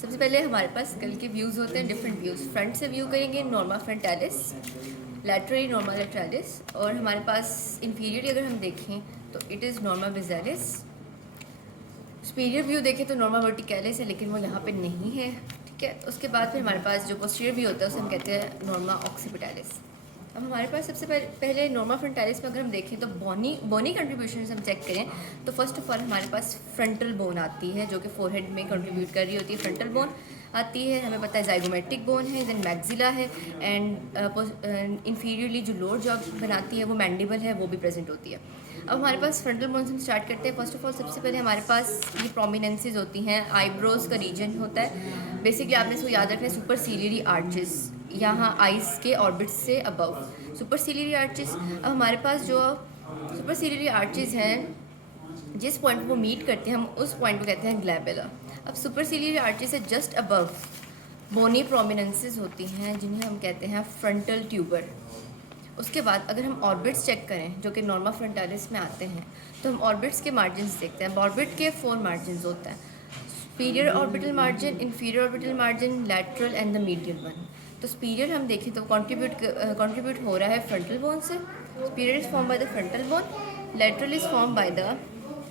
सबसे पहले हमारे पास स्कल के व्यूज़ होते हैं, डिफरेंट व्यूज़। फ्रंट से व्यू करेंगे norma frontalis, laterally norma lateralis, और हमारे पास इंफीरियर अगर हम देखें तो it is norma basalis. Superior view देखें तो नॉर्मा वर्टिकैलिस है, लेकिन वो यहाँ पे नहीं है, ठीक है। उसके बाद फिर हमारे पास जो पोस्टीरियर व्यू होता है उसे हम कहते हैं नॉर्मा ऑक्सीपिटालिस। अब हमारे पास सबसे पहले नॉर्मा फ्रंटालिस में अगर हम देखें तो बोनी कंट्रीब्यूशन हम चेक करें तो फर्स्ट ऑफ ऑल हमारे पास फ्रंटल बोन आती है जो कि फोरहेड में कंट्रीब्यूट कर रही होती है। फ्रंटल बोन आती है, हमें पता है जाइगोमेट्रिक बोन है, देन मैक्सिला है, एंड इंफीरियरली जो लोअर जॉ बनाती है वो मैंडिबल है, वो भी प्रेजेंट होती है। अब हमारे पास फ्रंटल बोन से हम स्टार्ट करते हैं। फर्स्ट ऑफ ऑल सबसे पहले हमारे पास ये प्रोमिनेंसेस होती हैं, आईब्रोज का रीजन होता है। बेसिकली आपने इसको याद रखना है, सुपर सीलियरी आर्चेस यहाँ आइस के ऑर्बिट से अबव सुपर सीलियरी आर्चेस। अब हमारे पास जो सुपर सीलियरी आर्चेस हैं जिस पॉइंट को मीट करते हैं हम उस पॉइंट को कहते हैं ग्लैबुला। अब सुपर सीलियरी आर्चेस से जस्ट अबव बोनी प्रोमिनेंसेस होती हैं जिन्हें हम कहते हैं फ्रंटल ट्यूबर। उसके बाद अगर हम ऑर्बिट्स चेक करें जो कि नॉर्मा फ्रंटालिस में आते हैं तो हम ऑर्बिट्स के मार्जिन्स देखते हैं। ऑर्बिट के 4 मार्जिन्स होता है, superior orbital margin, inferior orbital margin, lateral and the medial one. तो सुपीरियर हम देखें तो कंट्रीब्यूट हो रहा है फ्रंटल बोन से। Superior is form by the frontal bone, lateral is form by the,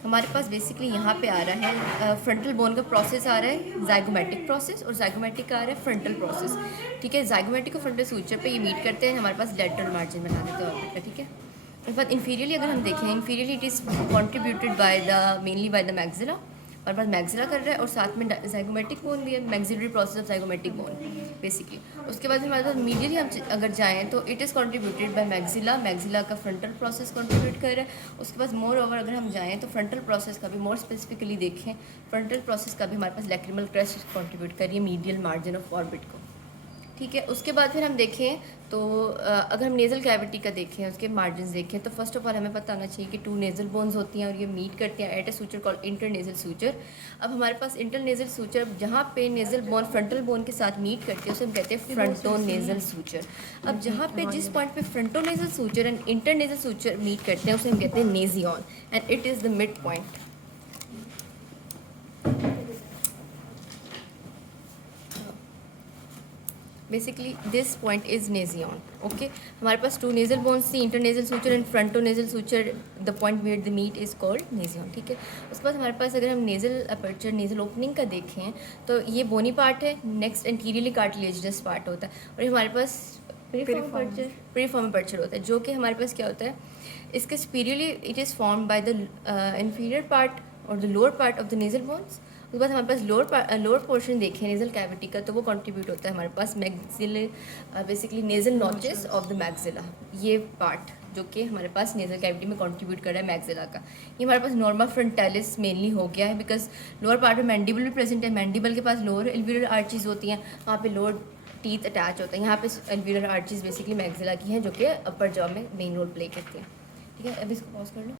हमारे पास बेसिकली यहाँ पे आ रहा है फ्रंटल बोन का प्रोसेस आ रहा है जाइगोमेटिक प्रोसेस, और जाइगोमेटिक का आ रहा है फ्रंटल प्रोसेस, ठीक है। जाइगोमेटिक और फ्रंटल सूचर पे ये मीट करते हैं, हमारे पास लैटरल मार्जिन बना देते हैं ऑर्बिट का, ठीक है। उसके बाद इंफीरियरली अगर हम देखें, inferiorly it is contributed by the mainly by the maxilla, और बाद मैक्सिला कर रहा है, और साथ में जाइगोमेटिक बोन भी है, maxillary process of zygomatic bone basically. उसके बाद हमारे पास मीडियली हम अगर जाएँ तो it is contributed bye maxilla, maxilla का फ्रंटल प्रोसेस कंट्रीब्यूट कर रहा है। उसके बाद मोर ओवर अगर हम जाएँ तो फ्रंटल प्रोसेस का भी मोर स्पेसिफिकली देखें, फ्रंटल प्रोसेस का भी हमारे पास लैक्रिमल क्रेस्ट कंट्रीब्यूट कर रही है मीडियल मार्जिन ऑफ ऑर्बिट को, ठीक है। उसके बाद फिर हम देखें तो अगर हम नेज़ल कैविटी का देखें, उसके मार्जिन देखें, तो फर्स्ट ऑफ ऑल हमें पता होना चाहिए कि 2 नेज़ल बोन्स होती हैं और ये मीट करती हैं एट ए सूचर कॉल्ड इंटरनेज़ल सूचर। अब हमारे पास इंटरनेज़ल सूचर जहाँ पे नेज़ल बोन फ्रंटल बोन के साथ मीट करती है उसे हम कहते हैं फ्रंटोनेज़ल सूचर। अब जहाँ पे जिस पॉइंट पे frontonasal suture and internasal suture meet करते हैं उसे हम कहते हैं nasion, and it is the mid point. Basically this point is nasion, okay. हमारे पास 2 नेजल बोन्स थी, internasal suture and frontonasal suture, the point where the meet is called nasion, ठीक है। उसके बाद हमारे पास अगर हम नेजल अपर्चर, नेजल ओपनिंग का देखें तो ये बोनी पार्ट है, नेक्स्ट एंटीरियरली कार्टिलेजिनस पार्ट होता है, और हमारे पास पेरिफॉर्म अपर्चर होता है जो कि हमारे पास क्या होता है, इसके superiorly it is form by the inferior part और the lower part of the nasal bones. उसके बाद हमारे पास लोअर पोर्शन देखें नेजल कैविटी का तो वो कंट्रीब्यूट होता है हमारे पास maxilla, basically nasal notches of the maxilla, ये पार्ट जो कि हमारे पास नेजल कैविटी में कंट्रीब्यूट कर रहा है मैक्सिला का। ये हमारे पास नॉर्मा फ्रंटालिस मेनली हो गया है बिकॉज लोअर पार्ट में मैंडिबल भी प्रेजेंट है, मैंडिबल के पास लोअर एल्वियोलर आर्चीज होती हैं, वहाँ पे लोअर टीथ अटैच होता है, यहाँ पे एल्वियोलर आर्चीज बेसिकली मैक्सिला की हैं जो कि अपर जॉ में मेन रोल प्ले करती हैं, ठीक है। अब इसको पॉज कर लो।